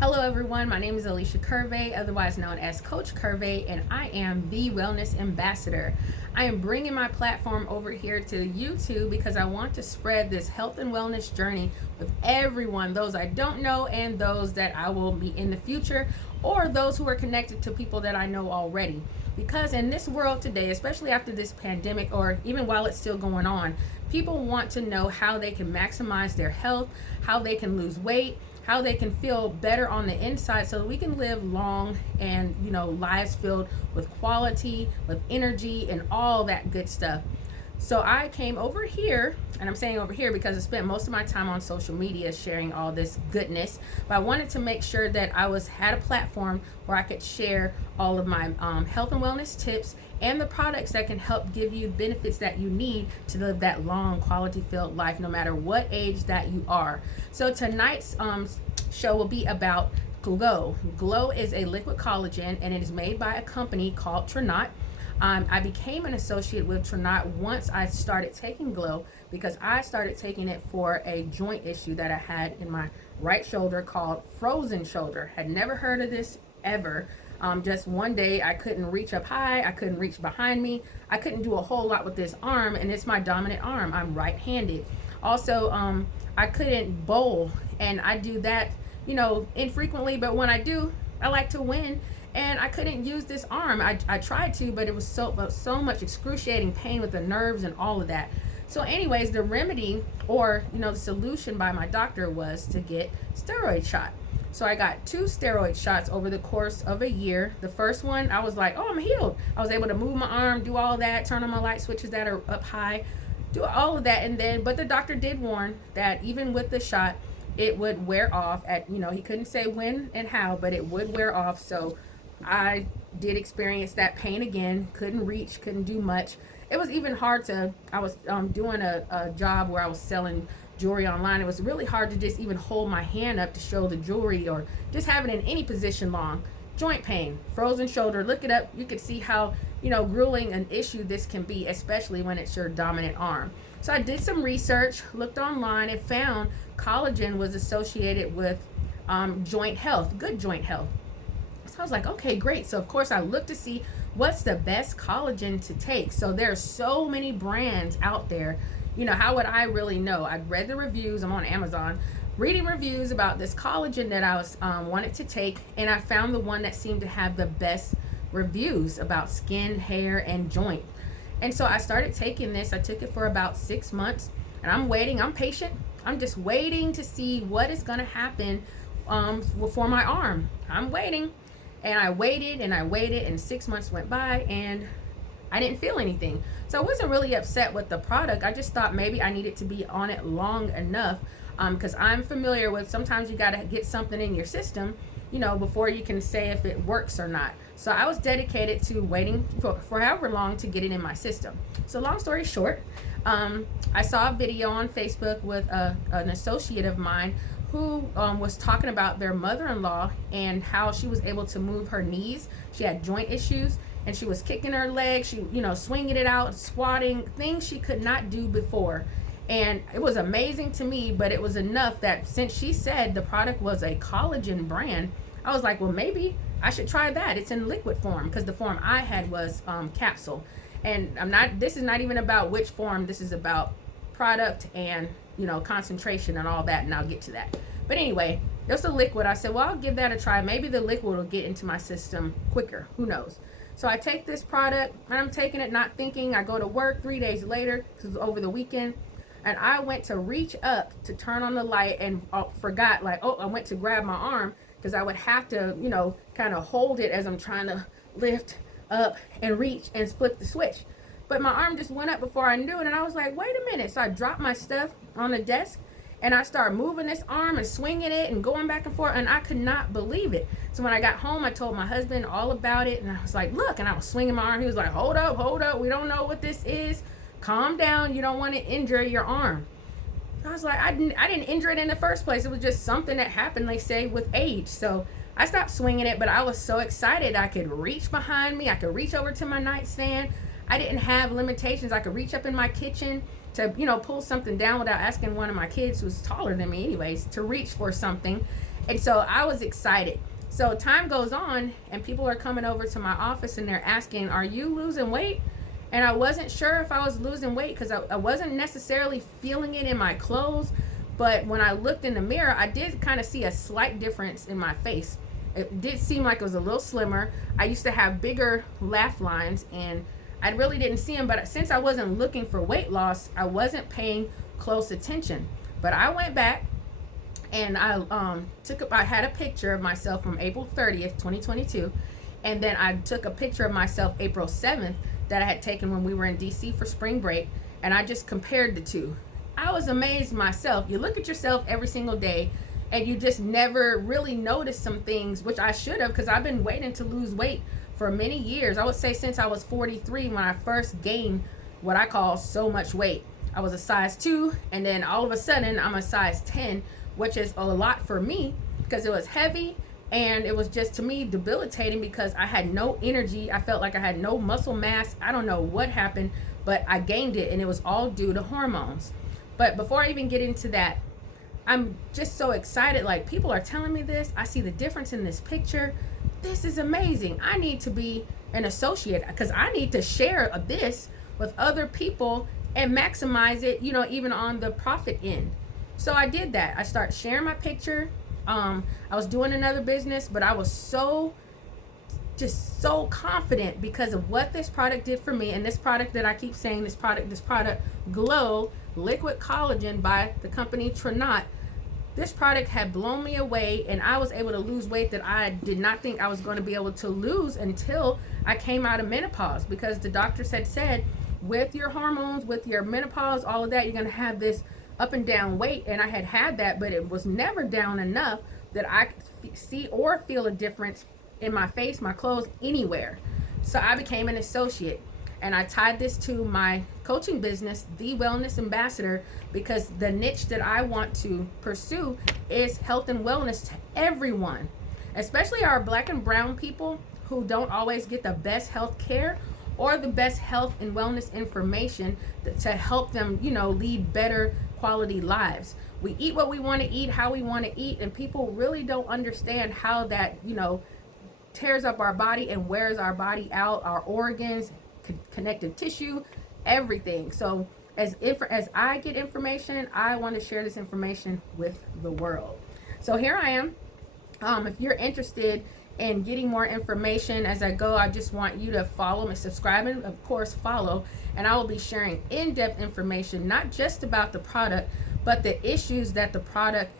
Hello everyone, my name is Alicia Curvey, otherwise known as Coach Curvey, and I am the Wellness Ambassador. I am bringing my platform over here to YouTube because I want to spread this health and wellness journey with everyone, those I don't know and those that I will meet in the future, or those who are connected to people that I know already. Because in this world today, especially after this pandemic or even while it's still going on, people want to know how they can maximize their health, how they can lose weight, how they can feel better on the inside so that we can live long and lives filled with quality, with energy, and all that good stuff. So I came over here, and I'm saying over here because I spent most of my time on social media sharing all this goodness, but I wanted to make sure that I had a platform where I could share all of my health and wellness tips and the products that can help give you benefits that you need to live that long, quality-filled life, no matter what age that you are. So tonight's show will be about Glow. Glow is a liquid collagen, and it is made by a company called Trinot. I became an associate with Trinot once I started taking Glow because I started taking it for a joint issue that I had in my right shoulder called frozen shoulder. Had never heard of this ever. Just one day I couldn't reach up high, I couldn't reach behind me, I couldn't do a whole lot with this arm, and it's my dominant arm. I'm right-handed. Also, I couldn't bowl, and I do that, infrequently, but when I do, I like to win. And I couldn't use this arm. I tried to, but it was so much excruciating pain with the nerves and all of that. So anyways, the remedy or the solution by my doctor was to get steroid shot. So I got 2 steroid shots over the course of a year. The first one, I was like, oh, I'm healed. I was able to move my arm, do all of that, turn on my light switches that are up high, do all of that. But the doctor did warn that even with the shot, it would wear off at, he couldn't say when and how, but it would wear off. So I did experience that pain again, couldn't reach, couldn't do much. It was even hard I was doing a job where I was selling jewelry online. It was really hard to just even hold my hand up to show the jewelry or just have it in any position long. Joint pain, frozen shoulder, look it up. You could see how, grueling an issue this can be, especially when it's your dominant arm. So I did some research, looked online, and found collagen was associated with joint health, good joint health. So I was like, okay, great. So of course I looked to see what's the best collagen to take. So there's so many brands out there. How would I really know? I read the reviews. I'm on Amazon reading reviews about this collagen that I was wanted to take, and I found the one that seemed to have the best reviews about skin, hair, and joint. And so I started taking this. I took it for about 6 months, and I'm waiting. I'm patient. I'm just waiting to see what is going to happen for my arm. I'm waiting. And I waited and I waited, and 6 months went by and I didn't feel anything. So I wasn't really upset with the product. I just thought maybe I needed to be on it long enough because I'm familiar with sometimes you got to get something in your system, before you can say if it works or not. So I was dedicated to waiting for however long to get it in my system. So long story short, I saw a video on Facebook with an associate of mine who was talking about their mother-in-law and how she was able to move her knees. She had joint issues, and she was kicking her legs, she, swinging it out, squatting, things she could not do before. And it was amazing to me, but it was enough that since she said the product was a collagen brand, I was like, well, maybe I should try that. It's in liquid form, because the form I had was capsule. And this is not even about which form, this is about product and concentration and all that, and I'll get to that. But anyway, there's a liquid. I said, well, I'll give that a try. Maybe the liquid will get into my system quicker. Who knows? So I take this product, and I'm taking it not thinking. I go to work 3 days later, because it was over the weekend, and I went to reach up to turn on the light and forgot, I went to grab my arm because I would have to, kind of hold it as I'm trying to lift up and reach and flip the switch. But my arm just went up before I knew it, and I was like, wait a minute. So I dropped my stuff on the desk, and I started moving this arm and swinging it and going back and forth, and I could not believe it. So when I got home, I told my husband all about it, and I was like, look, and I was swinging my arm. He was like, hold up, we don't know what this is. Calm down, you don't want to injure your arm. I was like, I didn't injure it in the first place. It was just something that happened, they say, with age. So I stopped swinging it, but I was so excited. I could reach behind me. I could reach over to my nightstand. I didn't have limitations. I could reach up in my kitchen to, pull something down without asking one of my kids, who's taller than me anyways, to reach for something. And so I was excited. So time goes on and people are coming over to my office and they're asking, are you losing weight? And I wasn't sure if I was losing weight because I wasn't necessarily feeling it in my clothes. But when I looked in the mirror, I did kind of see a slight difference in my face. It did seem like it was a little slimmer. I used to have bigger laugh lines and I really didn't see them. But since I wasn't looking for weight loss, I wasn't paying close attention. But I went back and I had a picture of myself from April 30th, 2022. And then I took a picture of myself April 7th that I had taken when we were in DC for spring break. And I just compared the two. I was amazed myself. You look at yourself every single day and you just never really notice some things, which I should have, because I've been waiting to lose weight for many years. I would say since I was 43 when I first gained what I call so much weight. I was a size 2 and then all of a sudden I'm a size 10, which is a lot for me because it was heavy and it was just, to me, debilitating because I had no energy. I felt like I had no muscle mass. I don't know what happened, but I gained it and it was all due to hormones. But before I even get into that, I'm just so excited. Like, people are telling me this. I see the difference in this picture. This is amazing. I need to be an associate because I need to share this with other people and maximize it, you know, even on the profit end. So I did that. I started sharing my picture. I was doing another business, but I was so confident because of what this product did for me. And this product that I keep saying, this product, Glow Liquid Collagen by the company Trinot. This product had blown me away and I was able to lose weight that I did not think I was going to be able to lose until I came out of menopause, because the doctors had said with your hormones, with your menopause, all of that, you're going to have this up and down weight. And I had that, but it was never down enough that I could see or feel a difference in my face, my clothes, anywhere. So I became an associate and I tied this to my coaching business, The Wellness Ambassador, because the niche that I want to pursue is health and wellness to everyone, especially our Black and brown people who don't always get the best health care or the best health and wellness information to help them, you know, lead better quality lives. We eat what we want to eat, how we want to eat, and people really don't understand how that, you know, tears up our body and wears our body out, our organs, connective tissue, everything. So as I get information, I want to share this information with the world. So here I am. If you're interested in getting more information as I go, I just want you to follow and subscribe, and of course follow, and I will be sharing in-depth information, not just about the product, but the issues that the product,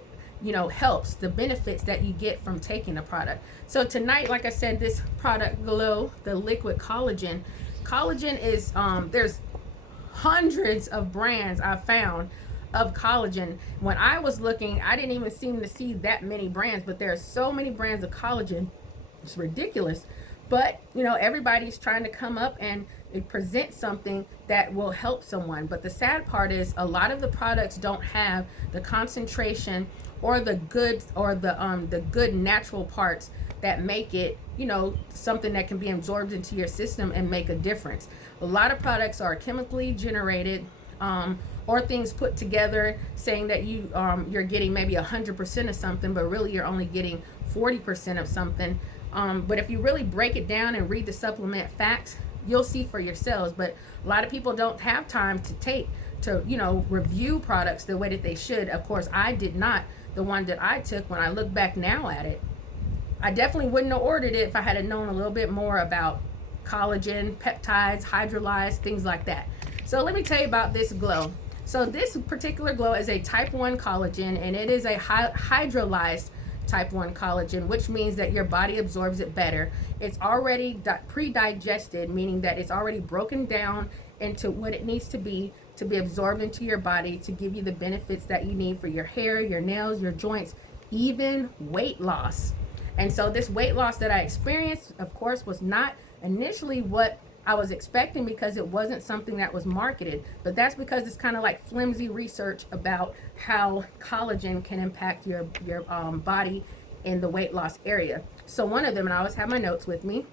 you know, helps, the benefits that you get from taking the product. So tonight, like I said, this product, Glow, the liquid collagen. Collagen is, there's hundreds of brands I've found of collagen. When I was looking, I didn't even seem to see that many brands, but there are so many brands of collagen. It's ridiculous. But, you know, everybody's trying to come up and present something that will help someone. But the sad part is a lot of the products don't have the concentration or the good natural parts that make it, you know, something that can be absorbed into your system and make a difference. A lot of products are chemically generated, or things put together saying that you're getting maybe 100% of something, but really you're only getting 40% of something. But if you really break it down and read the supplement facts, you'll see for yourselves. But a lot of people don't have time to you know, review products the way that they should. Of course, I did not. The one that I took, when I look back now at it, I definitely wouldn't have ordered it if I had known a little bit more about collagen, peptides, hydrolyzed, things like that. So let me tell you about this Glow. So this particular Glow is a type 1 collagen, and it is a hydrolyzed type 1 collagen, which means that your body absorbs it better. It's already pre-digested, meaning that it's already broken down into what it needs to be absorbed into your body to give you the benefits that you need for your hair, your nails, your joints, even weight loss. And so this weight loss that I experienced, of course, was not initially what I was expecting because it wasn't something that was marketed. But that's because it's kind of like flimsy research about how collagen can impact your body in the weight loss area. So one of them, and I always have my notes with me,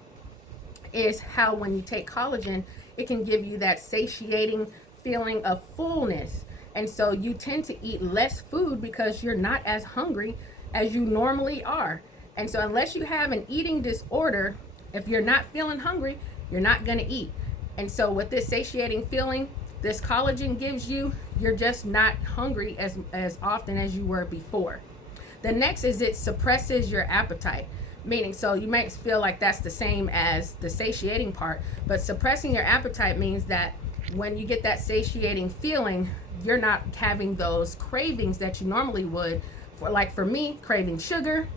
is how when you take collagen, it can give you that satiating feeling of fullness. And so you tend to eat less food because you're not as hungry as you normally are. And so unless you have an eating disorder, if you're not feeling hungry, you're not going to eat. And so with this satiating feeling this collagen gives you, you're just not hungry as often as you were before. The next is it suppresses your appetite. Meaning, so you might feel like that's the same as the satiating part, but suppressing your appetite means that when you get that satiating feeling, you're not having those cravings that you normally would. For me, craving sugar,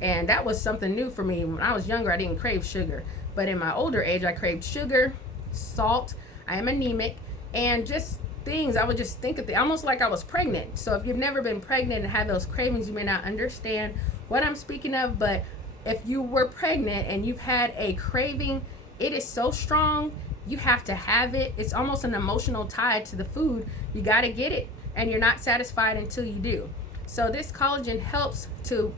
and that was something new for me. When I was younger, I didn't crave sugar, but in my older age, I craved sugar, salt. I am anemic, and just things I would just think of, almost like I was pregnant. So if you've never been pregnant and had those cravings, you may not understand what I'm speaking of, but if you were pregnant and you've had a craving, it is so strong, you have to have it. It's almost an emotional tie to the food. You got to get it, and you're not satisfied until you do. So this collagen helps to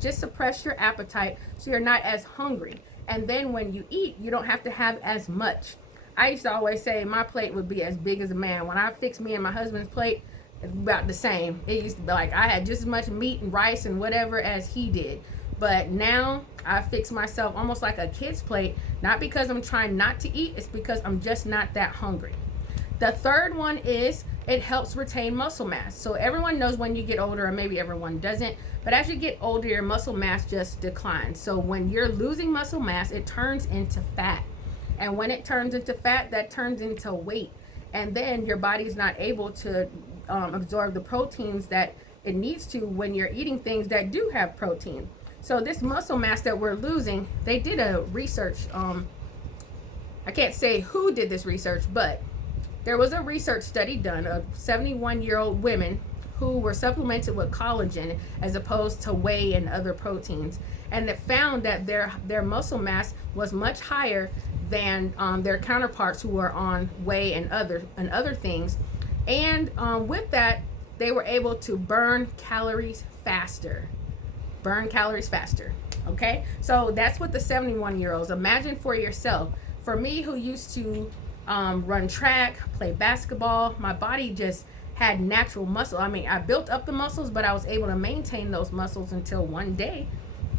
just suppress your appetite so you're not as hungry. And then when you eat, you don't have to have as much. I used to always say my plate would be as big as a man. When I fixed me and my husband's plate, it's about the same. It used to be like I had just as much meat and rice and whatever as he did. But now I fix myself almost like a kid's plate, not because I'm trying not to eat, it's because I'm just not that hungry. The third one is it helps retain muscle mass. So everyone knows when you get older, or maybe everyone doesn't, but as you get older, your muscle mass just declines. So when you're losing muscle mass, it turns into fat. And when it turns into fat, that turns into weight. And then your body's not able to absorb the proteins that it needs to when you're eating things that do have protein. So this muscle mass that we're losing, they did a research. I can't say who did this research, but there was a research study done of 71-year-old women who were supplemented with collagen as opposed to whey and other proteins. And it found that their muscle mass was much higher than their counterparts who were on whey and other things. And with that, they were able to burn calories faster. Okay, so that's what the 71-year-olds. Imagine for yourself. For me, who used to run track, play basketball, my body just had natural muscle. I mean, I built up the muscles, but I was able to maintain those muscles until one day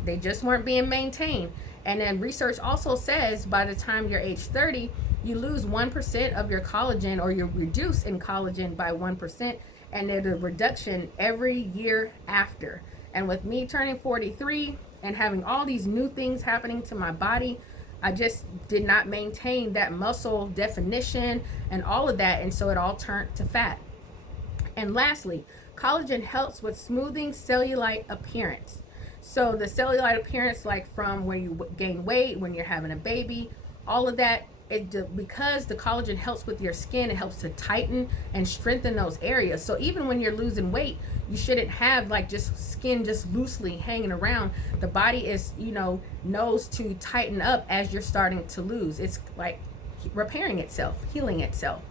they just weren't being maintained. And then research also says by the time you're age 30, you lose 1% of your collagen, or you reduce in collagen by 1%, and there's a reduction every year after. And with me turning 43 and having all these new things happening to my body, I just did not maintain that muscle definition and all of that, and so it all turned to fat. And lastly, collagen helps with smoothing cellulite appearance. So the cellulite appearance, like from when you gain weight, when you're having a baby, all of that, because the collagen helps with your skin, it helps to tighten and strengthen those areas. So even when you're losing weight, you shouldn't have like just skin just loosely hanging around. The body is, knows to tighten up as you're starting to lose. It's like repairing itself, healing itself.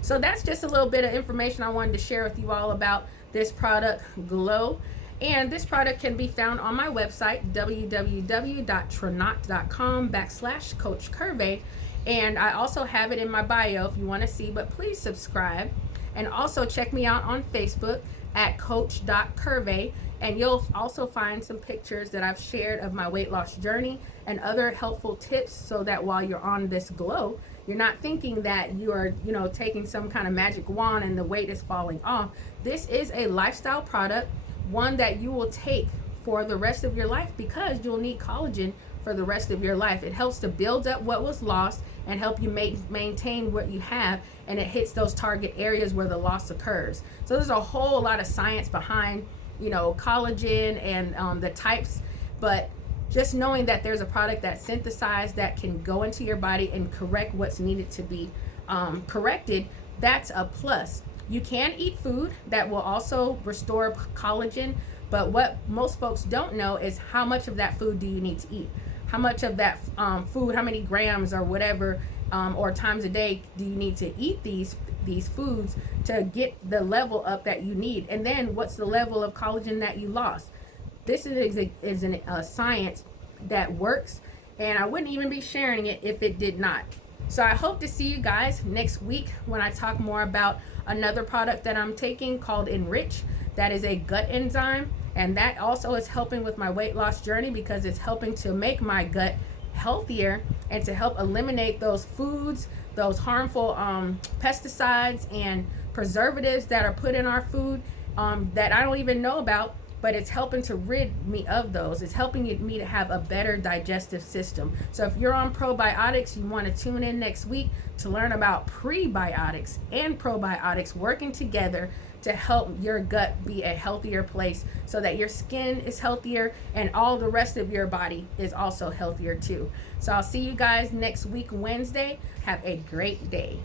So that's just a little bit of information I wanted to share with you all about this product, Glow. And this product can be found on my website, www.trinot.com/Coach Curvey. And I also have it in my bio if you want to see, but please subscribe. And also check me out on Facebook at coach.curvey. And you'll also find some pictures that I've shared of my weight loss journey and other helpful tips, so that while you're on this glow, you're not thinking that you are, taking some kind of magic wand and the weight is falling off. This is a lifestyle product, one that you will take for the rest of your life, because you'll need collagen for the rest of your life. It helps to build up what was lost and help you maintain what you have, and it hits those target areas where the loss occurs. So there's a whole lot of science behind, collagen and the types, but just knowing that there's a product that's synthesized that can go into your body and correct what's needed to be corrected, that's a plus. You can eat food that will also restore collagen, but what most folks don't know is how much of that food do you need to eat? How much of that food, how many grams or whatever, or times a day do you need to eat these foods to get the level up that you need? And then what's the level of collagen that you lost? This is a science that works, and I wouldn't even be sharing it if it did not. So I hope to see you guys next week when I talk more about another product that I'm taking called Enrich. That is a gut enzyme, And that also is helping with my weight loss journey because it's helping to make my gut healthier and to help eliminate those foods, those harmful pesticides and preservatives that are put in our food that I don't even know about, but it's helping to rid me of those. It's helping me to have a better digestive system. So if you're on probiotics, you want to tune in next week to learn about prebiotics and probiotics working together to help your gut be a healthier place so that your skin is healthier and all the rest of your body is also healthier too. So I'll see you guys next week, Wednesday. Have a great day.